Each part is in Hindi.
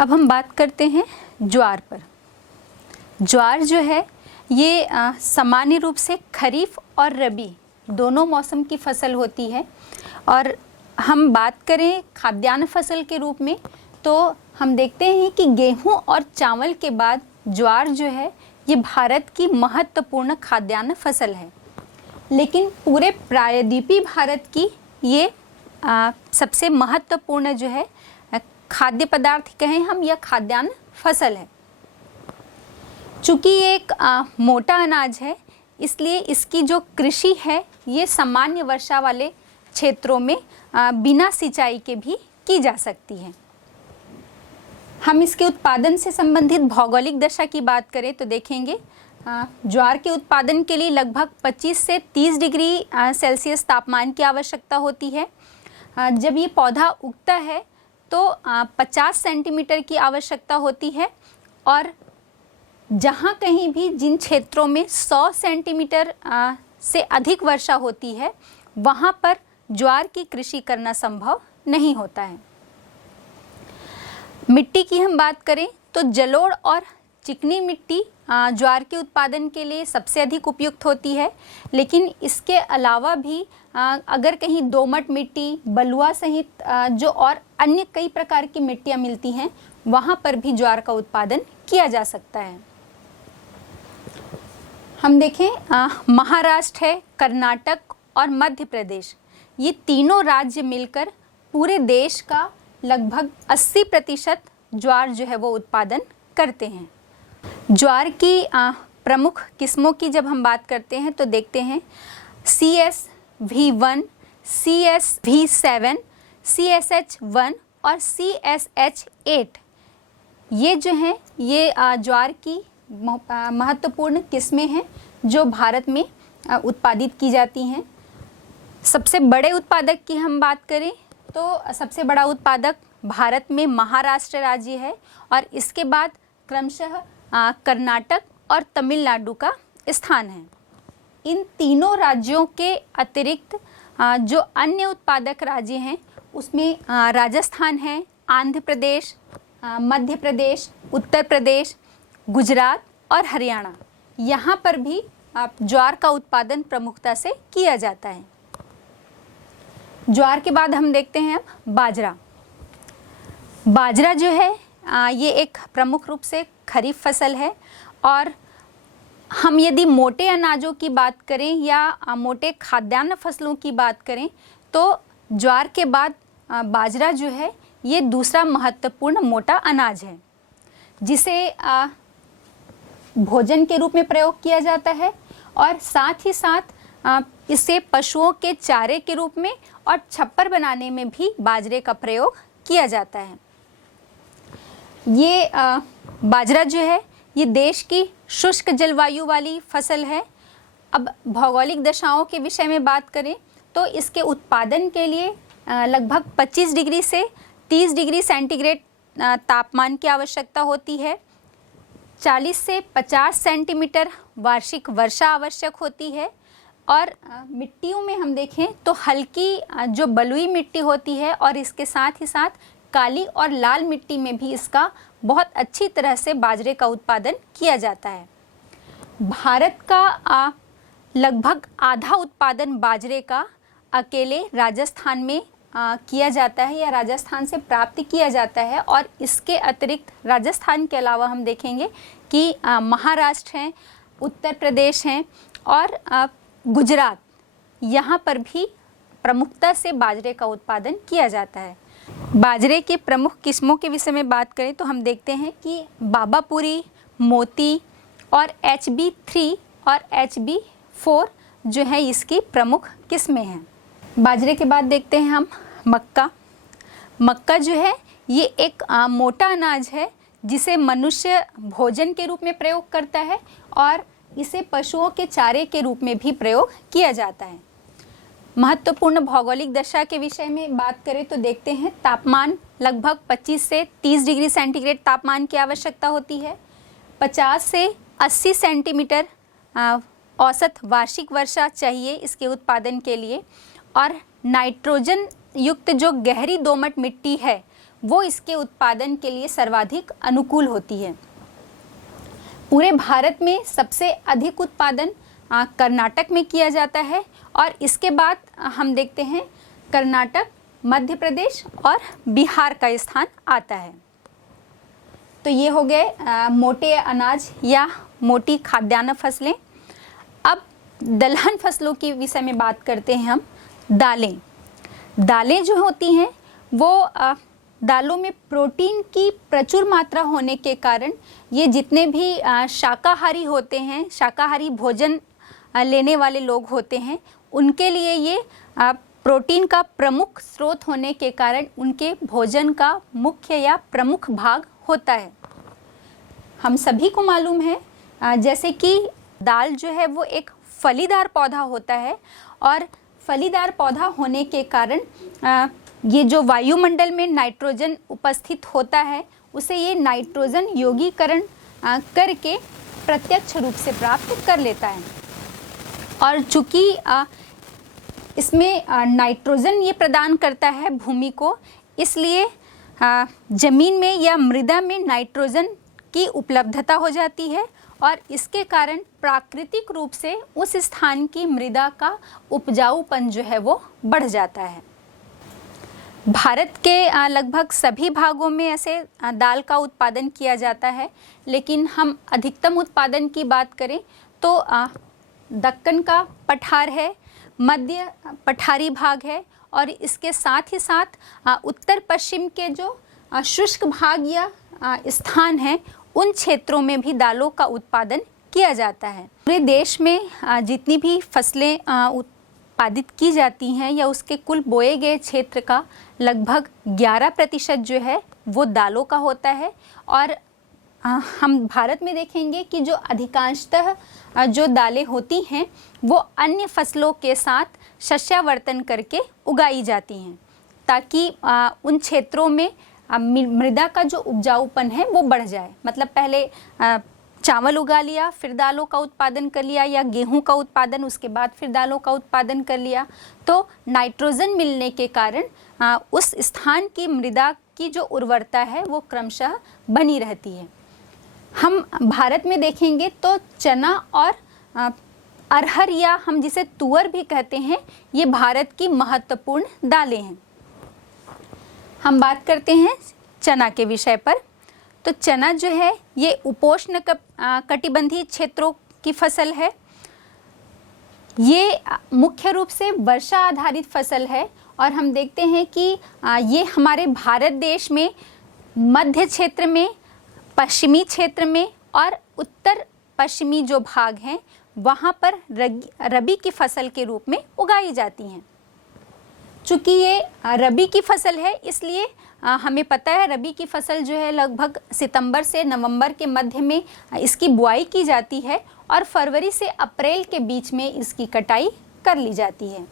अब हम बात करते हैं ज्वार पर। ज्वार जो है ये सामान्य रूप से खरीफ और रबी दोनों मौसम की फसल होती है। और हम बात करें खाद्यान्न फसल के रूप में तो हम देखते हैं कि गेहूं और चावल के बाद ज्वार जो है ये भारत की महत्वपूर्ण खाद्यान्न फसल है। लेकिन पूरे प्रायद्वीपीय भारत की ये सबसे महत्वपूर्ण जो है खाद्य पदार्थ कहें हम या खाद्यान्न फसल है। चूँकि ये एक मोटा अनाज है इसलिए इसकी जो कृषि है ये सामान्य वर्षा वाले क्षेत्रों में बिना सिंचाई के भी की जा सकती है। हम इसके उत्पादन से संबंधित भौगोलिक दशा की बात करें तो देखेंगे ज्वार के उत्पादन के लिए लगभग 25 से 30 डिग्री सेल्सियस तापमान की आवश्यकता होती है। जब ये पौधा उगता है तो 50 सेंटीमीटर की आवश्यकता होती है और जहाँ कहीं भी जिन क्षेत्रों में 100 सेंटीमीटर से अधिक वर्षा होती है वहाँ पर ज्वार की कृषि करना संभव नहीं होता है। मिट्टी की हम बात करें तो जलोढ़ और चिकनी मिट्टी ज्वार के उत्पादन के लिए सबसे अधिक उपयुक्त होती है। लेकिन इसके अलावा भी अगर कहीं दोमट मिट्टी, बलुआ सहित जो और अन्य कई प्रकार की मिट्टियाँ मिलती हैं वहाँ पर भी ज्वार का उत्पादन किया जा सकता है। हम देखें महाराष्ट्र है, कर्नाटक और मध्य प्रदेश, ये तीनों राज्य मिलकर पूरे देश का लगभग 80% ज्वार जो है वो उत्पादन करते हैं। ज्वार की प्रमुख किस्मों की जब हम बात करते हैं तो देखते हैं CSV1, CSV7, CSH1 और CSH8 ये जो हैं ये ज्वार की महत्वपूर्ण किस्में हैं जो भारत में उत्पादित की जाती हैं। सबसे बड़े उत्पादक की हम बात करें तो सबसे बड़ा उत्पादक भारत में महाराष्ट्र राज्य है और इसके बाद क्रमशः कर्नाटक और तमिलनाडु का स्थान है। इन तीनों राज्यों के अतिरिक्त जो अन्य उत्पादक राज्य हैं उसमें राजस्थान है, आंध्र प्रदेश, मध्य प्रदेश, उत्तर प्रदेश, गुजरात और हरियाणा, यहाँ पर भी ज्वार का उत्पादन प्रमुखता से किया जाता है। ज्वार के बाद हम देखते हैं अब बाजरा। बाजरा जो है ये एक प्रमुख रूप से खरीफ फसल है और हम यदि मोटे अनाजों की बात करें या मोटे खाद्यान्न फसलों की बात करें तो ज्वार के बाद बाजरा जो है ये दूसरा महत्वपूर्ण मोटा अनाज है जिसे भोजन के रूप में प्रयोग किया जाता है और साथ ही साथ इसे पशुओं के चारे के रूप में और छप्पर बनाने में भी बाजरे का प्रयोग किया जाता है। ये बाजरा जो है ये देश की शुष्क जलवायु वाली फसल है। अब भौगोलिक दशाओं के विषय में बात करें तो इसके उत्पादन के लिए लगभग 25 डिग्री से 30 डिग्री सेंटीग्रेड तापमान की आवश्यकता होती है। 40 से 50 सेंटीमीटर वार्षिक वर्षा आवश्यक होती है और मिट्टियों में हम देखें तो हल्की जो बलुई मिट्टी होती है और इसके साथ ही साथ काली और लाल मिट्टी में भी इसका बहुत अच्छी तरह से बाजरे का उत्पादन किया जाता है। भारत का लगभग आधा उत्पादन बाजरे का अकेले राजस्थान में किया जाता है या राजस्थान से प्राप्त किया जाता है और इसके अतिरिक्त राजस्थान के अलावा हम देखेंगे कि महाराष्ट्र हैं, उत्तर प्रदेश हैं और गुजरात, यहाँ पर भी प्रमुखता से बाजरे का उत्पादन किया जाता है। बाजरे की प्रमुख किस्मों के विषय में बात करें तो हम देखते हैं कि बाबापुरी, मोती और HB3 और HB4 जो है इसकी प्रमुख किस्में हैं। बाजरे के बाद देखते हैं हम मक्का। मक्का जो है ये एक मोटा अनाज है जिसे मनुष्य भोजन के रूप में प्रयोग करता है और इसे पशुओं के चारे के रूप में भी प्रयोग किया जाता है। महत्वपूर्ण भौगोलिक दशा के विषय में बात करें तो देखते हैं तापमान लगभग 25 से 30 डिग्री सेंटीग्रेड तापमान की आवश्यकता होती है। 50 से 80 सेंटीमीटर औसत वार्षिक वर्षा चाहिए इसके उत्पादन के लिए और नाइट्रोजन युक्त जो गहरी दोमट मिट्टी है वो इसके उत्पादन के लिए सर्वाधिक अनुकूल होती है। पूरे भारत में सबसे अधिक उत्पादन कर्नाटक में किया जाता है और इसके बाद हम देखते हैं कर्नाटक, मध्य प्रदेश और बिहार का स्थान आता है। तो ये हो गए मोटे अनाज या मोटी खाद्यान्न फसलें। अब दलहन फसलों के विषय में बात करते हैं हम। दालें जो होती हैं वो दालों में प्रोटीन की प्रचुर मात्रा होने के कारण ये जितने भी शाकाहारी होते हैं, शाकाहारी भोजन लेने वाले लोग होते हैं, उनके लिए ये प्रोटीन का प्रमुख स्रोत होने के कारण उनके भोजन का मुख्य या प्रमुख भाग होता है। हम सभी को मालूम है जैसे कि दाल जो है वो एक फलीदार पौधा होता है और फलीदार पौधा होने के कारण ये जो वायुमंडल में नाइट्रोजन उपस्थित होता है उसे ये नाइट्रोजन योगीकरण करके प्रत्यक्ष रूप से प्राप्त कर लेता है। और चूँकि इसमें नाइट्रोजन ये प्रदान करता है भूमि को, इसलिए ज़मीन में या मृदा में नाइट्रोजन की उपलब्धता हो जाती है और इसके कारण प्राकृतिक रूप से उस स्थान की मृदा का उपजाऊपन जो है वो बढ़ जाता है। भारत के लगभग सभी भागों में ऐसे दाल का उत्पादन किया जाता है, लेकिन हम अधिकतम उत्पादन की बात करें तो दक्कन का पठार है, मध्य पठारी भाग है और इसके साथ ही साथ उत्तर पश्चिम के जो शुष्क भाग या स्थान हैं उन क्षेत्रों में भी दालों का उत्पादन किया जाता है। पूरे देश में जितनी भी फसलें उत्पादित की जाती हैं या उसके कुल बोए गए क्षेत्र का लगभग 11% जो है वो दालों का होता है। और हम भारत में देखेंगे कि जो अधिकांशतः जो दालें होती हैं वो अन्य फसलों के साथ शस्यावर्तन करके उगाई जाती हैं ताकि उन क्षेत्रों में मृदा का जो उपजाऊपन है वो बढ़ जाए। मतलब पहले चावल उगा लिया, फिर दालों का उत्पादन कर लिया, या गेहूं का उत्पादन, उसके बाद फिर दालों का उत्पादन कर लिया, तो नाइट्रोजन मिलने के कारण उस स्थान की मृदा की जो उर्वरता है वो क्रमशः बनी रहती है। हम भारत में देखेंगे तो चना और अरहर या हम जिसे तुअर भी कहते हैं, ये भारत की महत्वपूर्ण दालें हैं। हम बात करते हैं चना के विषय पर। तो चना जो है ये उपोष्ण कटिबंधीय क्षेत्रों की फसल है। ये मुख्य रूप से वर्षा आधारित फसल है और हम देखते हैं कि ये हमारे भारत देश में मध्य क्षेत्र में, पश्चिमी क्षेत्र में और उत्तर पश्चिमी जो भाग हैं वहाँ पर रबी की फसल के रूप में उगाई जाती हैं। चूँकि ये रबी की फसल है इसलिए हमें पता है रबी की फसल जो है लगभग सितंबर से नवंबर के मध्य में इसकी बुआई की जाती है और फरवरी से अप्रैल के बीच में इसकी कटाई कर ली जाती है।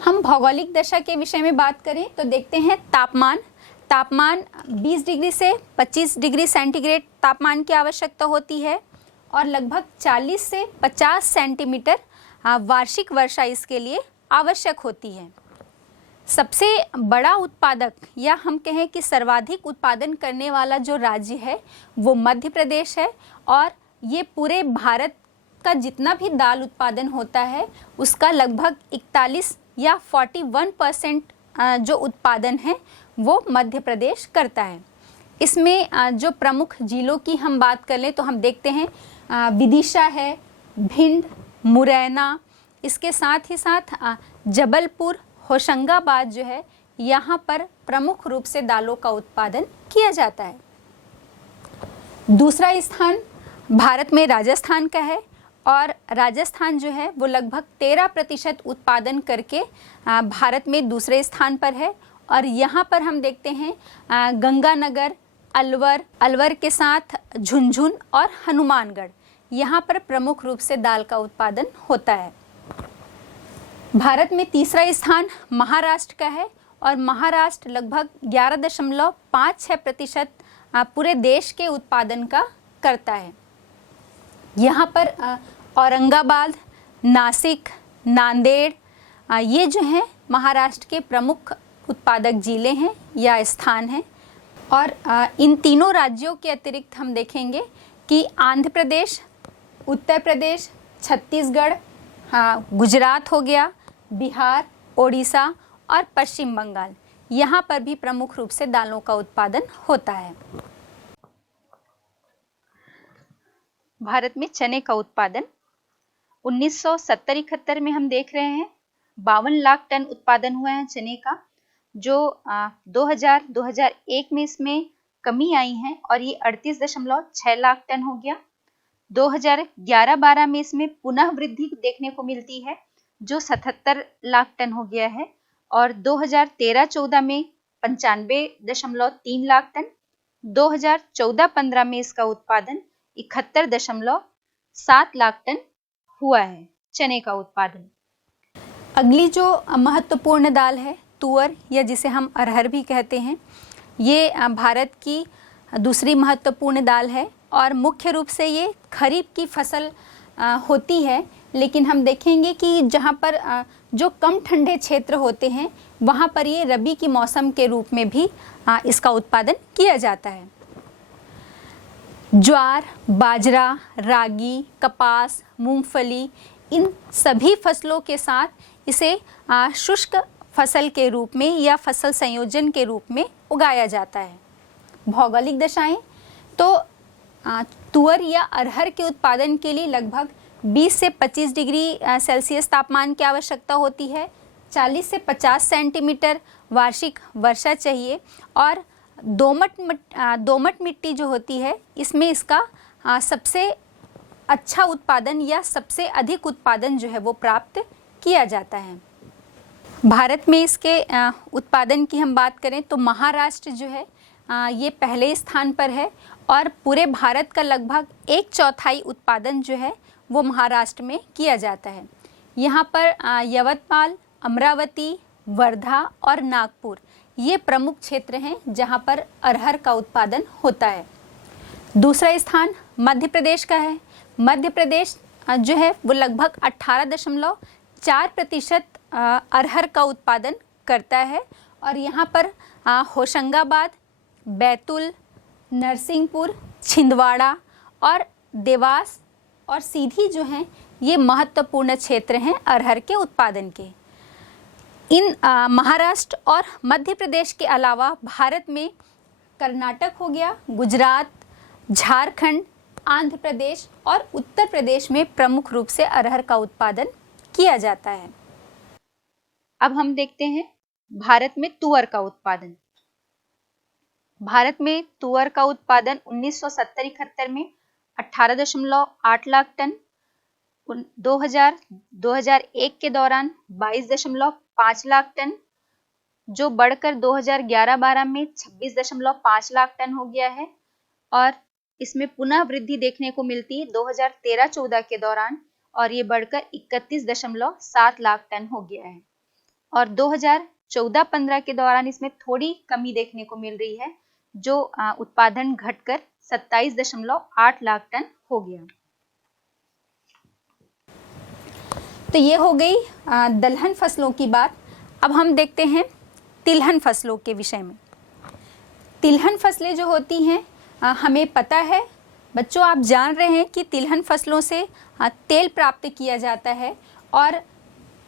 हम भौगोलिक दशा के विषय में बात करें तो देखते हैं तापमान 20 डिग्री से 25 डिग्री सेंटीग्रेड तापमान की आवश्यकता होती है और लगभग 40 से 50 सेंटीमीटर वार्षिक वर्षा इसके लिए आवश्यक होती है। सबसे बड़ा उत्पादक या हम कहें कि सर्वाधिक उत्पादन करने वाला जो राज्य है वो मध्य प्रदेश है और ये पूरे भारत का जितना भी दाल उत्पादन होता है उसका लगभग 41 या 41% जो उत्पादन है वो मध्य प्रदेश करता है। इसमें जो प्रमुख जिलों की हम बात कर लें तो हम देखते हैं विदिशा है, भिंड, मुरैना, इसके साथ ही साथ जबलपुर, होशंगाबाद जो है यहाँ पर प्रमुख रूप से दालों का उत्पादन किया जाता है। दूसरा स्थान भारत में राजस्थान का है और राजस्थान जो है वो लगभग 13% उत्पादन करके भारत में दूसरे स्थान पर है। और यहाँ पर हम देखते हैं गंगानगर, अलवर के साथ झुंझुनू और हनुमानगढ़, यहाँ पर प्रमुख रूप से दाल का उत्पादन होता है। भारत में तीसरा स्थान महाराष्ट्र का है और महाराष्ट्र लगभग 11.56% पूरे देश के उत्पादन का करता है। यहाँ पर औरंगाबाद, नासिक, नांदेड़ ये जो हैं महाराष्ट्र के प्रमुख उत्पादक जिले हैं या स्थान हैं। और इन तीनों राज्यों के अतिरिक्त हम देखेंगे कि आंध्र प्रदेश, उत्तर प्रदेश, छत्तीसगढ़, गुजरात हो गया, बिहार, ओडिशा और पश्चिम बंगाल, यहाँ पर भी प्रमुख रूप से दालों का उत्पादन होता है। भारत में चने का उत्पादन 1970-71 में हम देख रहे हैं 52 लाख टन उत्पादन हुआ है चने का, जो 2000-2001 में इसमें कमी आई है और ये 38.6 लाख टन हो गया। 2011-12 में इसमें पुनः वृद्धि देखने को मिलती है जो 77 लाख टन हो गया है और 2013-14 में 95.3 लाख टन, 2014-15 में इसका उत्पादन 71.7 लाख टन हुआ है चने का उत्पादन। अगली जो महत्वपूर्ण दाल है तुअर, या जिसे हम अरहर भी कहते हैं, ये भारत की दूसरी महत्वपूर्ण दाल है और मुख्य रूप से ये खरीफ की फसल होती है। लेकिन हम देखेंगे कि जहाँ पर जो कम ठंडे क्षेत्र होते हैं वहाँ पर ये रबी की मौसम के रूप में भी इसका उत्पादन किया जाता है। ज्वार, बाजरा, रागी, कपास, मूंगफली, इन सभी फसलों के साथ इसे शुष्क फसल के रूप में या फसल संयोजन के रूप में उगाया जाता है। भौगोलिक दशाएं तो तुअर या अरहर के उत्पादन के लिए लगभग 20 से 25 डिग्री सेल्सियस तापमान की आवश्यकता होती है, 40 से 50 सेंटीमीटर वार्षिक वर्षा चाहिए और दोमट मिट्टी जो होती है इसमें इसका सबसे अच्छा उत्पादन या सबसे अधिक उत्पादन जो है वो प्राप्त किया जाता है। भारत में इसके उत्पादन की हम बात करें तो महाराष्ट्र जो है ये पहले स्थान पर है और पूरे भारत का लगभग 1/4 उत्पादन जो है वो महाराष्ट्र में किया जाता है। यहाँ पर यवतमाल, अमरावती, वर्धा और नागपुर ये प्रमुख क्षेत्र हैं जहाँ पर अरहर का उत्पादन होता है। दूसरा स्थान मध्य प्रदेश का है। मध्य प्रदेश जो है वो लगभग 18.4% अरहर का उत्पादन करता है और यहाँ पर होशंगाबाद, बैतूल, नरसिंहपुर, छिंदवाड़ा और देवास और सीधी जो हैं ये महत्वपूर्ण क्षेत्र हैं अरहर के उत्पादन के। इन महाराष्ट्र और मध्य प्रदेश के अलावा भारत में कर्नाटक हो गया, गुजरात, झारखंड, आंध्र प्रदेश और उत्तर प्रदेश में प्रमुख रूप से अरहर का उत्पादन किया जाता है। अब हम देखते हैं भारत में तुअर का उत्पादन। भारत में तुअर का उत्पादन 1970-71 में 18.8 लाख टन, 2000-2001 के दौरान 22.5 लाख टन, जो बढ़कर 2011-12 में 26.5 लाख टन हो गया है और इसमें पुनः वृद्धि देखने को मिलती है 2013-14 के दौरान और ये बढ़कर 31.7 लाख टन हो गया है और 2014-15 के दौरान इसमें थोड़ी कमी देखने को मिल रही है जो उत्पादन घटकर 27.8 लाख टन हो गया। तो ये हो गई दलहन फसलों की बात। अब हम देखते हैं तिलहन फसलों के विषय में। तिलहन फसलें जो होती हैं हमें पता है बच्चों, आप जान रहे हैं कि तिलहन फसलों से तेल प्राप्त किया जाता है और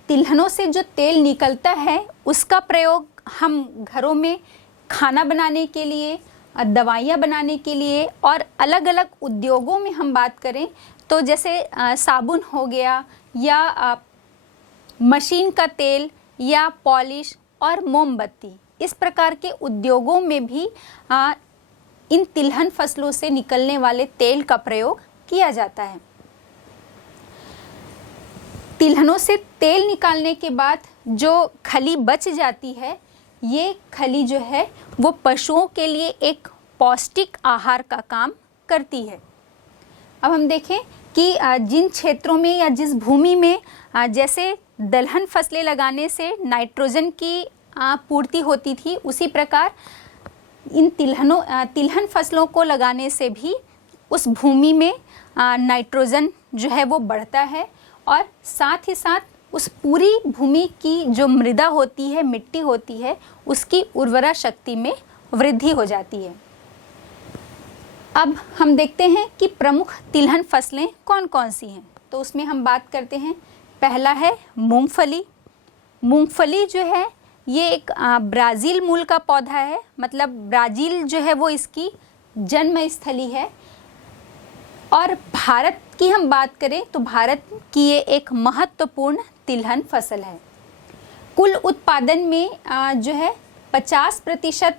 तिलहनों से जो तेल निकलता है उसका प्रयोग हम घरों में खाना बनाने के लिए, दवाइयाँ बनाने के लिए और अलग अलग उद्योगों में हम बात करें तो जैसे साबुन हो गया या मशीन का तेल या पॉलिश और मोमबत्ती, इस प्रकार के उद्योगों में भी इन तिलहन फसलों से निकलने वाले तेल का प्रयोग किया जाता है। तिलहनों से तेल निकालने के बाद जो खली बच जाती है, ये खली जो है वो पशुओं के लिए एक पौष्टिक आहार का काम करती है। अब हम देखें कि जिन क्षेत्रों में या जिस भूमि में जैसे दलहन फसलें लगाने से नाइट्रोजन की पूर्ति होती थी, उसी प्रकार इन तिलहन फसलों को लगाने से भी उस भूमि में नाइट्रोजन जो है वो बढ़ता है और साथ ही साथ उस पूरी भूमि की जो मृदा होती है, मिट्टी होती है, उसकी उर्वरा शक्ति में वृद्धि हो जाती है। अब हम देखते हैं कि प्रमुख तिलहन फसलें कौन कौन सी हैं। तो उसमें हम बात करते हैं, पहला है मूंगफली। मूंगफली जो है ये एक ब्राज़ील मूल का पौधा है, मतलब ब्राज़ील जो है वो इसकी जन्म स्थली है। और भारत की हम बात करें तो भारत की ये एक महत्वपूर्ण तिलहन फसल है। कुल उत्पादन में जो है 50%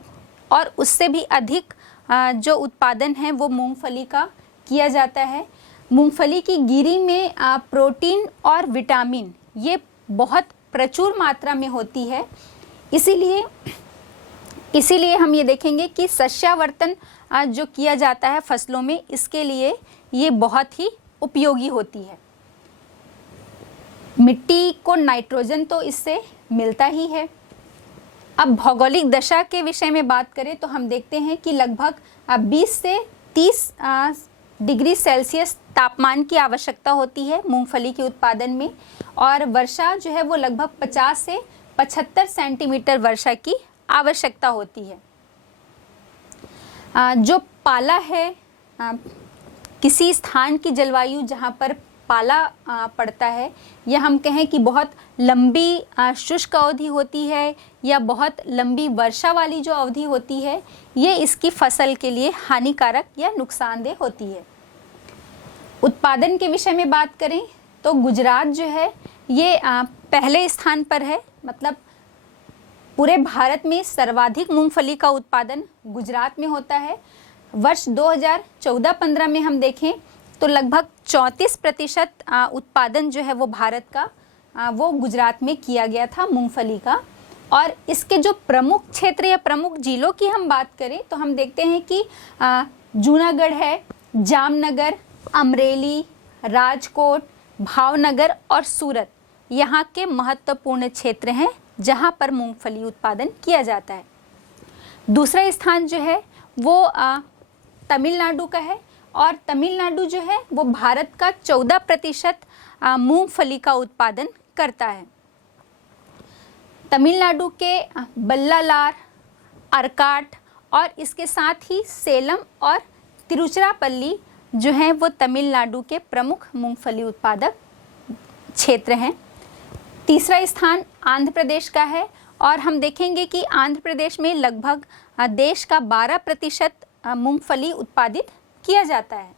और उससे भी अधिक जो उत्पादन है वो मूंगफली का किया जाता है। मूंगफली की गिरी में प्रोटीन और विटामिन ये बहुत प्रचुर मात्रा में होती है। इसीलिए हम ये देखेंगे कि सस्यावर्तन जो किया जाता है फसलों में, इसके लिए ये बहुत ही उपयोगी होती है। मिट्टी को नाइट्रोजन तो इससे मिलता ही है। अब भौगोलिक दशा के विषय में बात करें तो हम देखते हैं कि लगभग 20 से 30 डिग्री सेल्सियस तापमान की आवश्यकता होती है मूंगफली के उत्पादन में, और वर्षा जो है वो लगभग 50 से 75 सेंटीमीटर वर्षा की आवश्यकता होती है। जो पाला है, किसी स्थान की जलवायु जहाँ पर पाला पड़ता है, या हम कहें कि बहुत लंबी शुष्क अवधि होती है या बहुत लंबी वर्षा वाली जो अवधि होती है, ये इसकी फसल के लिए हानिकारक या नुकसानदेह होती है। उत्पादन के विषय में बात करें तो गुजरात जो है ये पहले स्थान पर है, मतलब पूरे भारत में सर्वाधिक मूंगफली का उत्पादन गुजरात में होता है। वर्ष 2014-15 में हम देखें तो लगभग 34% उत्पादन जो है वो भारत का वो गुजरात में किया गया था मूंगफली का। और इसके जो प्रमुख क्षेत्र या प्रमुख जिलों की हम बात करें तो हम देखते हैं कि जूनागढ़ है, जामनगर, अमरेली, राजकोट, भावनगर और सूरत यहाँ के महत्वपूर्ण क्षेत्र हैं जहाँ पर मूंगफली उत्पादन किया जाता है। दूसरा स्थान जो है वो तमिलनाडु का है, और तमिलनाडु जो है वो भारत का 14% मूंगफली का उत्पादन करता है। तमिलनाडु के बल्लालार, अरकाट और इसके साथ ही सेलम और तिरुचिरापल्ली जो हैं वो तमिलनाडु के प्रमुख मूंगफली उत्पादक क्षेत्र हैं। तीसरा स्थान आंध्र प्रदेश का है, और हम देखेंगे कि आंध्र प्रदेश में लगभग देश का 12% मूंगफली उत्पादित किया जाता है।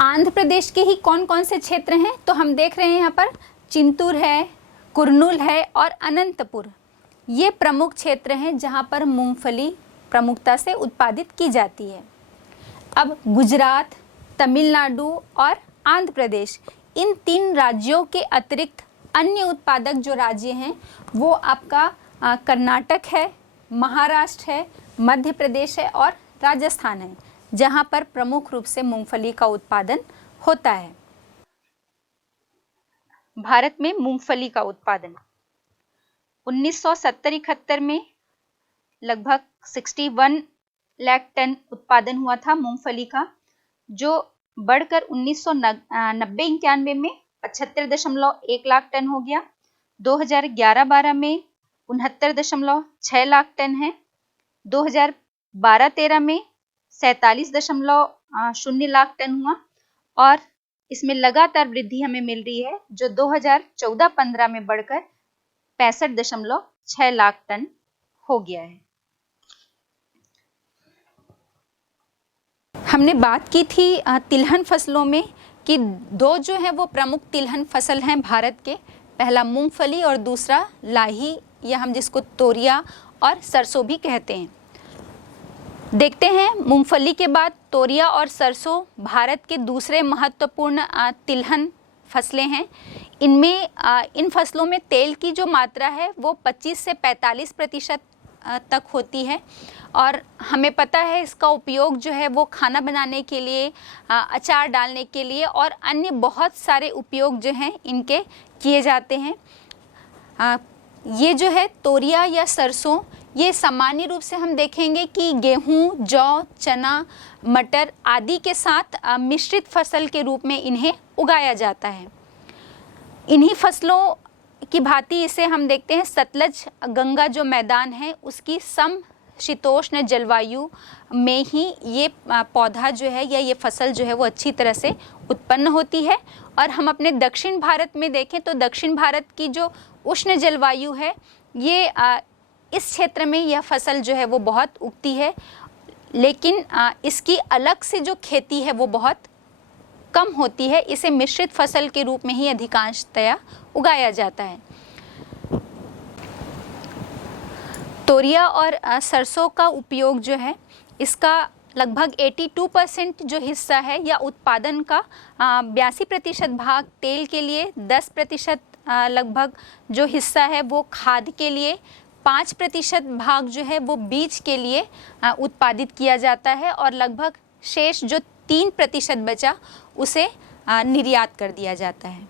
आंध्र प्रदेश के ही कौन कौन से क्षेत्र हैं तो हम देख रहे हैं यहाँ पर चिंतूर है, कुर्नूल है और अनंतपुर, ये प्रमुख क्षेत्र हैं जहाँ पर मूंगफली प्रमुखता से उत्पादित की जाती है। अब गुजरात, तमिलनाडु और आंध्र प्रदेश, इन 3 राज्यों के अतिरिक्त अन्य उत्पादक जो राज्य हैं वो आपका कर्नाटक है, महाराष्ट्र है, मध्य प्रदेश है और राजस्थान है, जहां पर प्रमुख रूप से मूंगफली का उत्पादन होता है। भारत में मूंगफली का उत्पादन 1970-71 में लगभग 61 लाख टन उत्पादन हुआ था मूंगफली का, जो बढ़कर 1990-91 में 75.1 लाख टन हो गया। 2011-12 में 69.6 लाख टन है। 2012-13 में 47.0 लाख टन हुआ, और इसमें लगातार वृद्धि हमें मिल रही है, जो 2014-15 में बढ़कर 65.6 लाख टन हो गया है। हमने बात की थी तिलहन फसलों में कि 2 जो है वो प्रमुख तिलहन फसल हैं भारत के, पहला मूंगफली और दूसरा लाही, या हम जिसको तोरिया और सरसों भी कहते हैं। देखते हैं मूंगफली के बाद तोरिया और सरसों भारत के दूसरे महत्वपूर्ण तिलहन फसलें हैं। इनमें इन फसलों में तेल की जो मात्रा है वो 25 से 45% तक होती है, और हमें पता है इसका उपयोग जो है वो खाना बनाने के लिए, अचार डालने के लिए और अन्य बहुत सारे उपयोग जो हैं इनके किए जाते हैं। ये जो है तोरिया या सरसों, ये सामान्य रूप से हम देखेंगे कि गेहूं, जौ, चना, मटर आदि के साथ मिश्रित फसल के रूप में इन्हें उगाया जाता है। इन्हीं फसलों की भांति इसे हम देखते हैं सतलज गंगा जो मैदान है उसकी समशीतोष्ण जलवायु में ही ये पौधा जो है या ये फसल जो है वो अच्छी तरह से उत्पन्न होती है। और हम अपने दक्षिण भारत में देखें तो दक्षिण भारत की जो उष्ण जलवायु है ये इस क्षेत्र में यह फसल जो है वो बहुत उगती है, लेकिन इसकी अलग से जो खेती है वो बहुत कम होती है। इसे मिश्रित फसल के रूप में ही अधिकांशतया उगाया जाता है। तोरिया और सरसों का उपयोग जो है इसका लगभग 82% जो हिस्सा है या उत्पादन का 82% भाग तेल के लिए, 10% लगभग जो हिस्सा है वो खाद के लिए, 5% भाग जो है वो बीज के लिए उत्पादित किया जाता है और लगभग शेष जो 3% बचा उसे निर्यात कर दिया जाता है।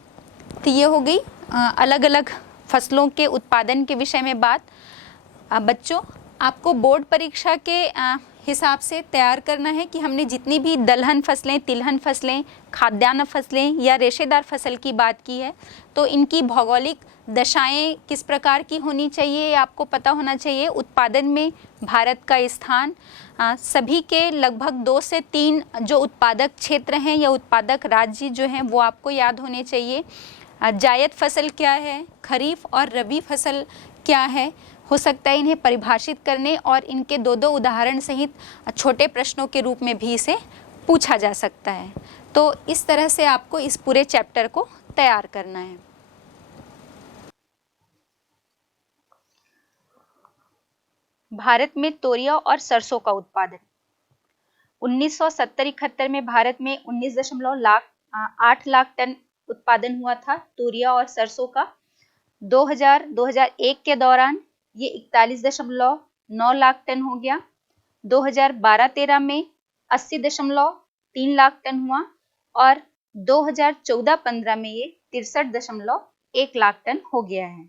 तो ये हो गई अलग अलग फसलों के उत्पादन के विषय में बात। बच्चों, आपको बोर्ड परीक्षा के हिसाब से तैयार करना है कि हमने जितनी भी दलहन फसलें, तिलहन फसलें, खाद्यान्न फसलें या रेशेदार फसल की बात की है तो इनकी भौगोलिक दशाएं किस प्रकार की होनी चाहिए ये आपको पता होना चाहिए। उत्पादन में भारत का स्थान, सभी के लगभग 2 से 3 जो उत्पादक क्षेत्र हैं या उत्पादक राज्य जो हैं वो आपको याद होने चाहिए। जायद फसल क्या है, खरीफ और रबी फसल क्या है, हो सकता है इन्हें परिभाषित करने और इनके 2-2 उदाहरण सहित छोटे प्रश्नों के रूप में भी इसे पूछा जा सकता है। तो इस तरह से आपको इस पूरे चैप्टर को तैयार करना है। भारत में तोरिया और सरसों का उत्पादन 1970-71 में भारत में 19.8 लाख टन उत्पादन हुआ था तोरिया और सरसों का। 2000-2001 के दौरान ये 41.9 लाख टन हो गया। 2012-13 में 80.3 लाख टन हुआ और 2014-15 में ये 63.1 लाख टन हो गया है।